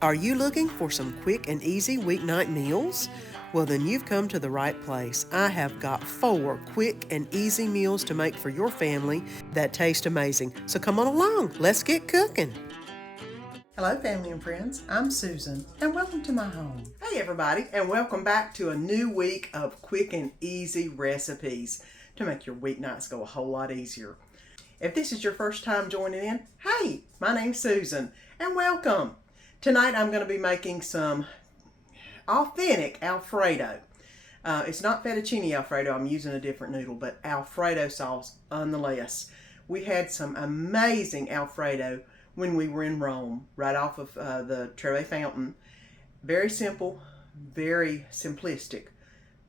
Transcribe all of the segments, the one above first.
Are you looking for some quick and easy weeknight meals? Well, then you've come to the right place. I have got 4 quick and easy meals to make for your family that taste amazing. So come on along, let's get cooking. Hello, family and friends. I'm Susan, and welcome to my home. Hey, everybody, and welcome back to a new week of quick and easy recipes to make your weeknights go a whole lot easier. If this is your first time joining in, hey, my name's Susan, and welcome. Tonight I'm going to be making some authentic Alfredo. It's not fettuccine Alfredo, I'm using a different noodle, but Alfredo sauce nonetheless. We had some amazing Alfredo when we were in Rome, right off of the Trevi Fountain. Very simple, very simplistic,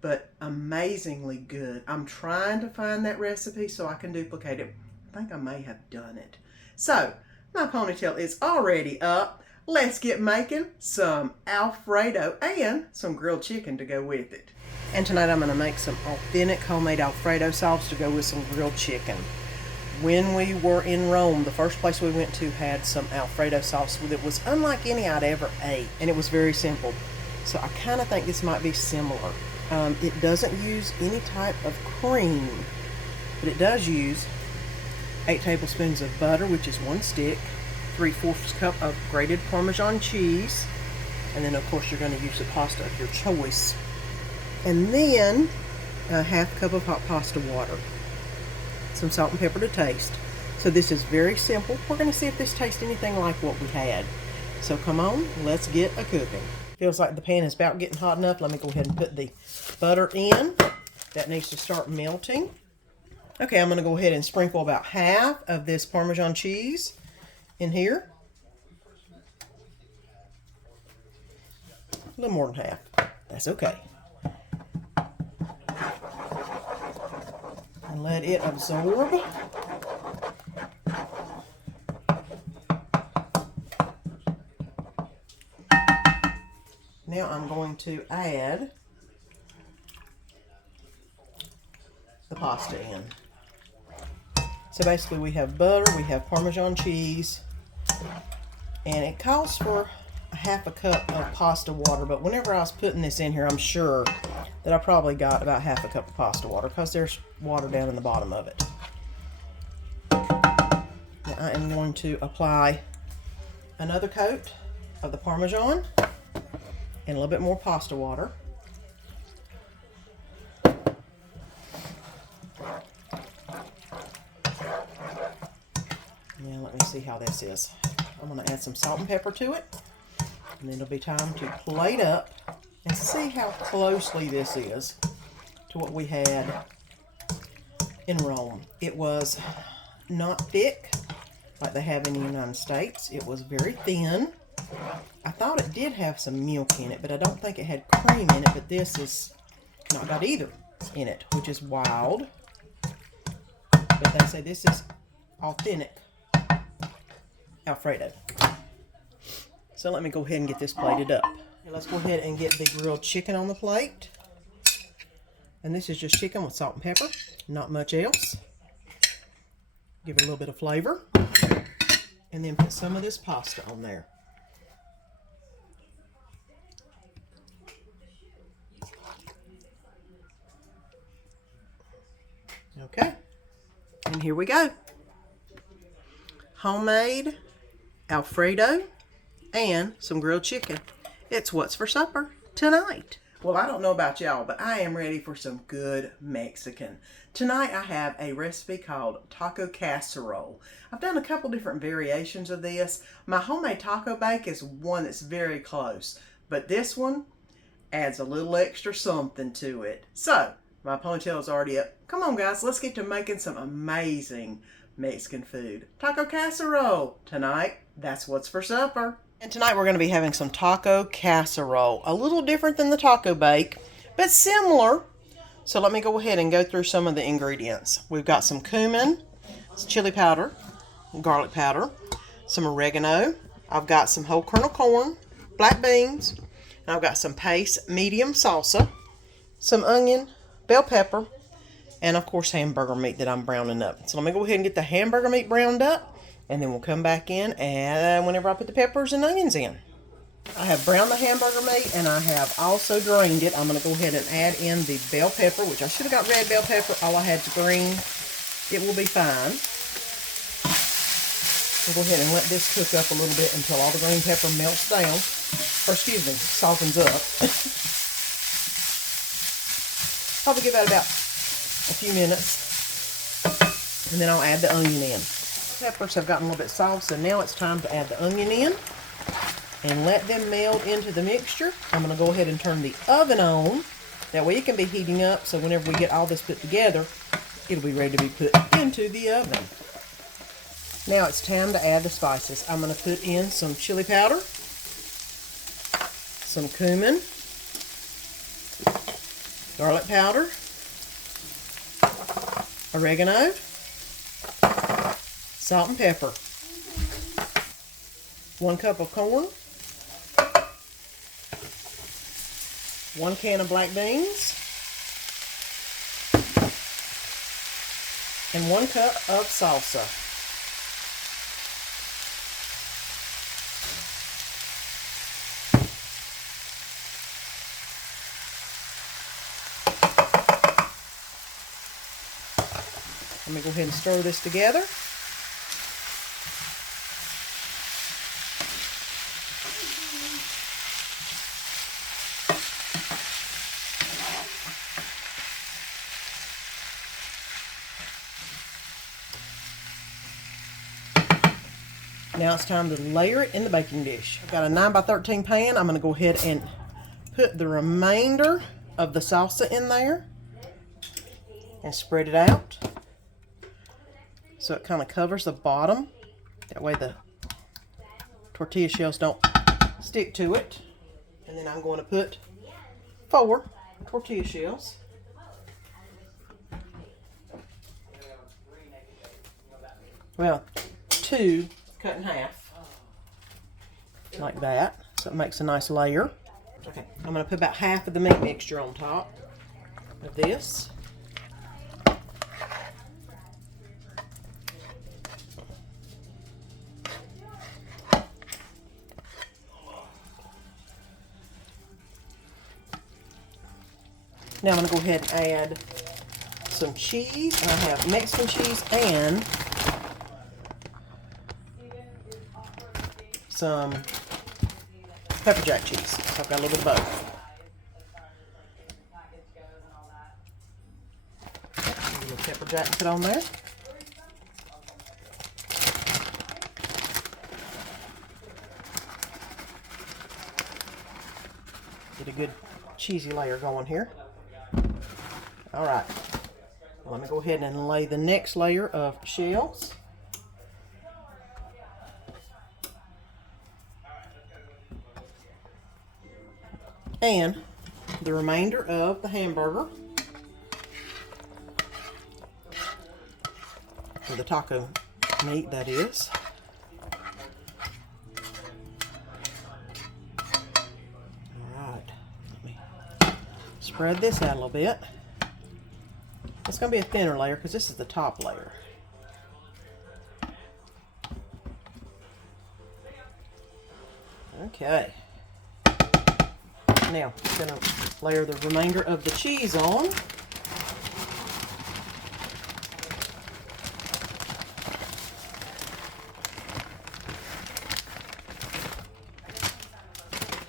but amazingly good. I'm trying to find that recipe so I can duplicate it. I think I may have done it. So, my ponytail is already up. Let's get making some Alfredo and some grilled chicken to go with it. And tonight I'm going to make some authentic homemade Alfredo sauce to go with some grilled chicken. When we were in Rome, the first place we went to had some Alfredo sauce that was unlike any I'd ever ate. And it was very simple. So I kind of think this might be similar. It doesn't use any type of cream, but it does use 8 tablespoons of butter, which is 1 stick, 3/4 cup of grated Parmesan cheese, and then of course you're going to use the pasta of your choice. And then a 1/2 cup of hot pasta water. Some salt and pepper to taste. So this is very simple. We're going to see if this tastes anything like what we had. So come on, let's get a cooking. Feels like the pan is about getting hot enough. Let me go ahead and put the butter in. That needs to start melting. Okay, I'm going to go ahead and sprinkle about 1/2 of this Parmesan cheese in here. A little more than 1/2. That's okay. And let it absorb. Now I'm going to add the pasta in. So basically we have butter, we have Parmesan cheese, and it calls for a 1/2 cup of pasta water, but whenever I was putting this in here, I'm sure that I probably got about 1/2 cup of pasta water because there's water down in the bottom of it. Now I am going to apply another coat of the Parmesan and a little bit more pasta water. Now let me see how this is. I'm going to add some salt and pepper to it, and then it'll be time to plate up and see how closely this is to what we had in Rome. It was not thick like they have in the United States. It was very thin. I thought it did have some milk in it, but I don't think it had cream in it, but this is not got either in it, which is wild. But they say this is authentic Alfredo. So let me go ahead and get this plated up. Now let's go ahead and get the grilled chicken on the plate. And this is just chicken with salt and pepper, not much else. Give it a little bit of flavor. And then put some of this pasta on there. Okay, and here we go. Homemade Alfredo and some grilled chicken. It's what's for supper tonight. Well, I don't know about y'all, but I am ready for some good Mexican. Tonight I have a recipe called Taco Casserole. I've done a couple different variations of this. My homemade taco bake is one that's very close, but this one adds a little extra something to it. So, my ponytail is already up. Come on, guys, let's get to making some amazing Mexican food. Taco Casserole tonight. That's what's for supper. And tonight we're going to be having some Taco Casserole. A little different than the taco bake, but similar. So let me go ahead and go through some of the ingredients. We've got some cumin, some chili powder, garlic powder, some oregano. I've got some whole kernel corn, black beans, and I've got some paste medium salsa, some onion, bell pepper, and of course hamburger meat that I'm browning up. So let me go ahead and get the hamburger meat browned up, and then we'll come back in and whenever I put the peppers and onions in. I have browned the hamburger meat, and I have also drained it. I'm going to go ahead and add in the bell pepper, which I should have got red bell pepper. All I had is green. It will be fine. We'll go ahead and let this cook up a little bit until all the green pepper melts down. Or excuse me, softens up. Probably give that about a few minutes. And then I'll add the onion in. Peppers have gotten a little bit soft, so now it's time to add the onion in and let them meld into the mixture. I'm going to go ahead and turn the oven on. That way it can be heating up, so whenever we get all this put together, it'll be ready to be put into the oven. Now it's time to add the spices. I'm going to put in some chili powder, some cumin, garlic powder, oregano, salt and pepper, 1 cup of corn, 1 can of black beans, and 1 cup of salsa. Let me go ahead and stir this together. Now it's time to layer it in the baking dish. I've got a 9 by 13 pan. I'm going to go ahead and put the remainder of the salsa in there and spread it out so it kind of covers the bottom. That way the tortilla shells don't stick to it. And then I'm going to put 4 tortilla shells. Well, 2 cut in half, like that, so it makes a nice layer. Okay, I'm going to put about half of the meat mixture on top of this. Now I'm going to go ahead and add some cheese. I have Mexican cheese and some pepper jack cheese. So I've got a little bit of both. A little pepper jack to put on there. Get a good cheesy layer going here. All right. Let me go ahead and lay the next layer of shells. And the remainder of the hamburger, or the taco meat, that is. Alright, let me spread this out a little bit. It's going to be a thinner layer because this is the top layer. Okay. Now, I'm going to layer the remainder of the cheese on.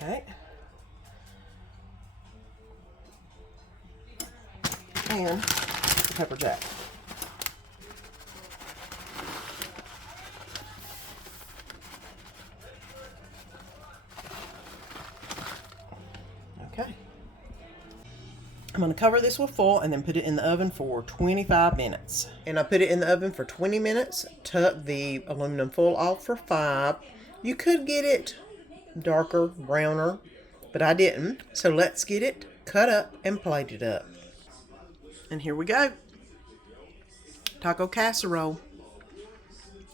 Okay. And the pepper jack. Okay. I'm going to cover this with foil and then put it in the oven for 25 minutes. And I put it in the oven for 20 minutes, tuck the aluminum foil off for 5. You could get it darker, browner, but I didn't. So let's get it cut up and plated up. And here we go. Taco Casserole.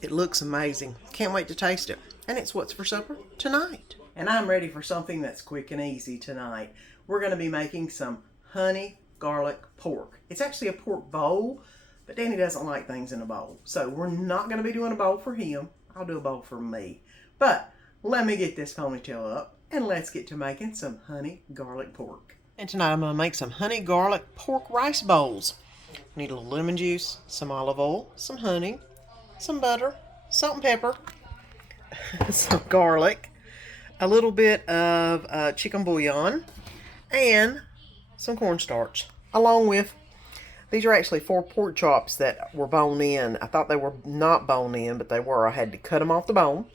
It looks amazing. Can't wait to taste it. And it's what's for supper tonight. And I'm ready for something that's quick and easy tonight. We're going to be making some honey garlic pork. It's actually a pork bowl, but Danny doesn't like things in a bowl. So we're not going to be doing a bowl for him. I'll do a bowl for me. But let me get this ponytail up and let's get to making some honey garlic pork. And tonight I'm going to make some honey garlic pork rice bowls. Need a little lemon juice, some olive oil, some honey, some butter, salt and pepper, some garlic, a little bit of chicken bouillon, and some cornstarch, along with, these are actually 4 pork chops that were bone in. I thought they were not bone in, but they were. I had to cut them off the bone.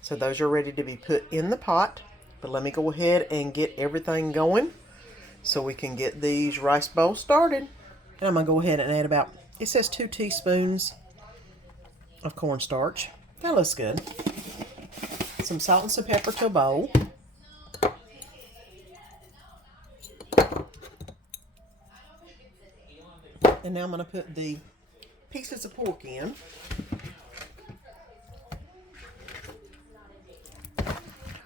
So those are ready to be put in the pot. But let me go ahead and get everything going so we can get these rice bowls started. And I'm going to go ahead and add about, it says 2 teaspoons of cornstarch. That looks good. Some salt and some pepper to a bowl. And now I'm going to put the pieces of pork in.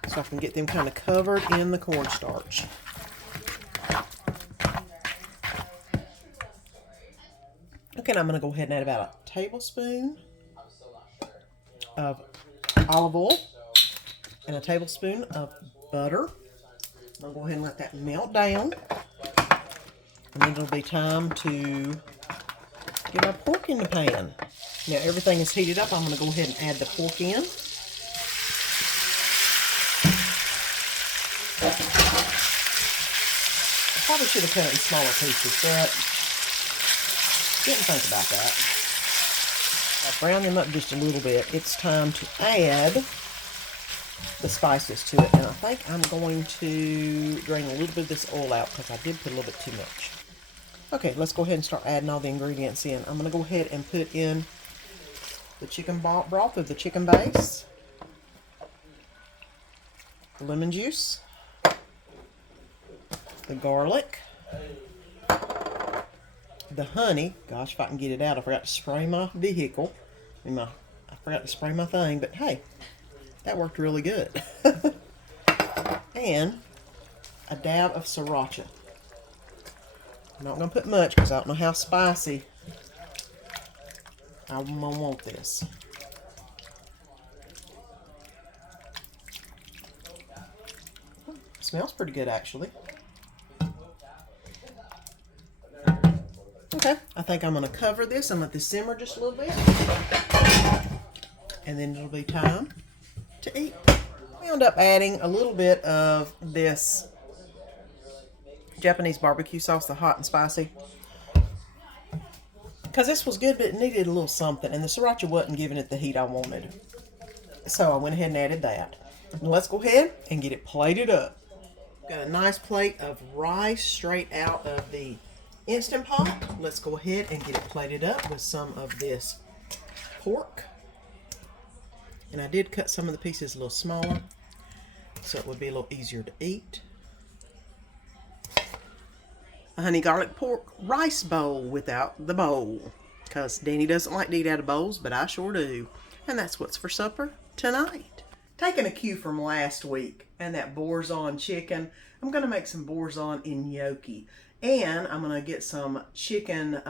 So I can get them kind of covered in the cornstarch. Okay, now I'm going to go ahead and add about a tablespoon of olive oil and a tablespoon of butter. I'll go ahead and let that melt down. And then it'll be time to get our pork in the pan. Now everything is heated up. I'm going to go ahead and add the pork in. I probably should have cut it in smaller pieces, but didn't think about that. I'll brown them up just a little bit. It's time to add the spices to it. And I think I'm going to drain a little bit of this oil out because I did put a little bit too much. Okay, let's go ahead and start adding all the ingredients in. I'm going to go ahead and put in the chicken broth of the chicken base, lemon juice, the garlic, the honey. Gosh, if I can get it out. I forgot to spray my vehicle. I forgot to spray my thing, but hey, that worked really good. And a dab of sriracha. I'm not going to put much because I don't know how spicy I'm going to want this. Smells pretty good, actually. Okay, I think I'm going to cover this and let this simmer just a little bit. And then it'll be time to eat. We end up adding a little bit of this Japanese barbecue sauce, the hot and spicy. Because this was good, but it needed a little something. And the sriracha wasn't giving it the heat I wanted. So I went ahead and added that. Now let's go ahead and get it plated up. Got a nice plate of rice straight out of the Instant Pot. Let's go ahead and get it plated up with some of this pork. And I did cut some of the pieces a little smaller so it would be a little easier to eat. A honey garlic pork rice bowl without the bowl. Because Danny doesn't like to eat out of bowls, but I sure do. And that's what's for supper tonight. Taking a cue from last week and that Boursin chicken, I'm going to make some Boursin gnocchi. And I'm going to get some chicken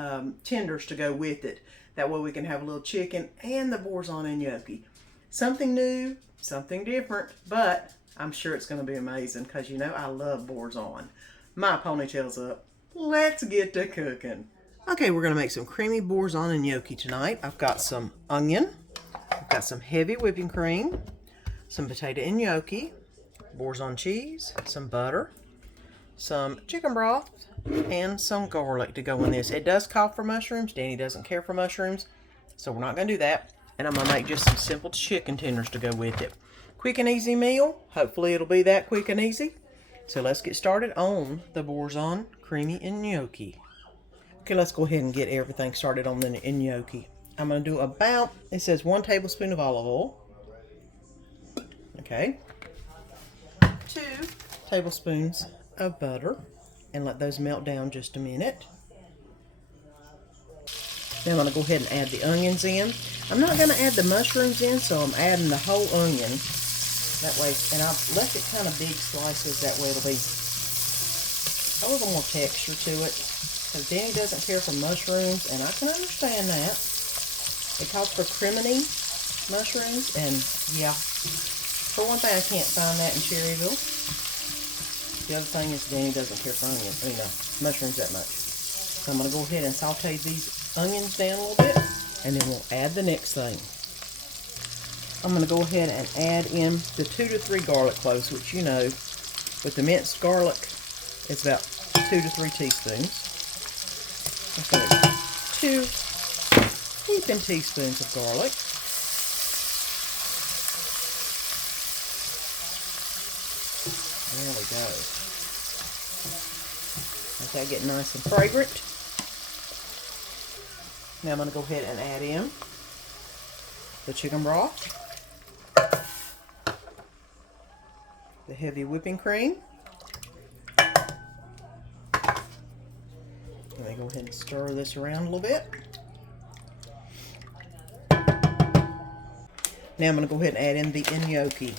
tenders to go with it. That way we can have a little chicken and the Boursin gnocchi. Something new, something different, but I'm sure it's going to be amazing because you know I love Boursin. My ponytail's up. Let's get to cooking. Okay, we're going to make some creamy Boursin gnocchi tonight. I've got some onion. I've got some heavy whipping cream. Some potato gnocchi. Boursin cheese. Some butter. Some chicken broth. And some garlic to go in this. It does call for mushrooms. Danny doesn't care for mushrooms. So we're not going to do that. And I'm going to make just some simple chicken tenders to go with it. Quick and easy meal. Hopefully it'll be that quick and easy. So let's get started on the Boursin creamy gnocchi. Okay, let's go ahead and get everything started on the gnocchi. I'm going to do about, it says 1 tablespoon of olive oil. Okay. 2 tablespoons of butter. And let those melt down just a minute. Now I'm going to go ahead and add the onions in. I'm not going to add the mushrooms in, so I'm adding the whole onion. That way, and I've left it kind of big slices, that way it'll be a little more texture to it. Because Danny doesn't care for mushrooms, and I can understand that. It calls for criminy mushrooms, and yeah, For one thing, I can't find that in Cherryville. The other thing is Danny doesn't care for mushrooms that much. So I'm going to go ahead and saute these onions down a little bit, and then we'll add the next thing. I'm going to go ahead and add in the 2 to 3 garlic cloves, which you know, with the minced garlic, it's about 2 to 3 teaspoons. Okay, 2 heaping teaspoons of garlic. There we go. Let that get nice and fragrant. Now I'm going to go ahead and add in the chicken broth, the heavy whipping cream. Let me go ahead and stir this around a little bit. Now I'm going to go ahead and add in the gnocchi.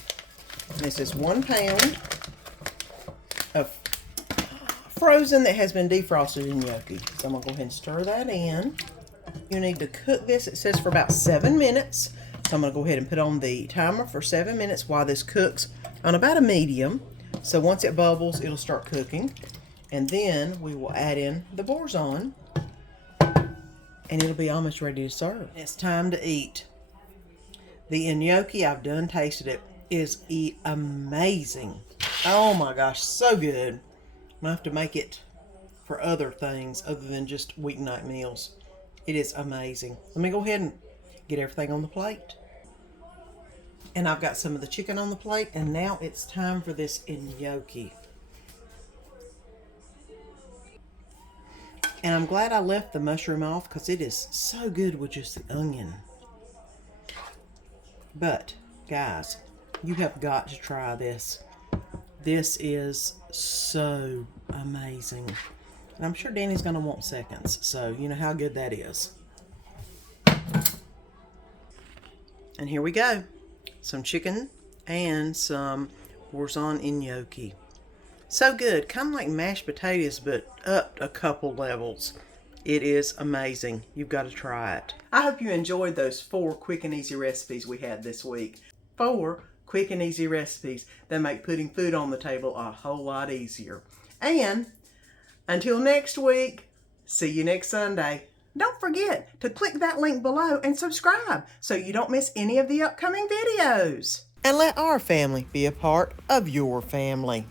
This is 1 pound of frozen that has been defrosted gnocchi. So I'm going to go ahead and stir that in. You need to cook this, it says, for about 7 minutes. So I'm going to go ahead and put on the timer for 7 minutes while this cooks on about a medium. So once it bubbles, it'll start cooking. And then we will add in the boursin, and it'll be almost ready to serve. It's time to eat. The gnocchi, I've done tasted it, is amazing. Oh my gosh, so good. I'm gonna have to make it for other things other than just weeknight meals. It is amazing. Let me go ahead and get everything on the plate. And I've got some of the chicken on the plate, and now it's time for this gnocchi. And I'm glad I left the mushroom off because it is so good with just the onion. But, guys, you have got to try this. This is so amazing. And I'm sure Danny's going to want seconds, so you know how good that is. And here we go. Some chicken and some boursin gnocchi. So good, kind of like mashed potatoes, but up a couple levels. It is amazing. You've got to try it. I hope you enjoyed those 4 quick and easy recipes we had this week. 4 quick and easy recipes that make putting food on the table a whole lot easier. And until next week, see you next Sunday. Don't forget to click that link below and subscribe so you don't miss any of the upcoming videos. And let our family be a part of your family.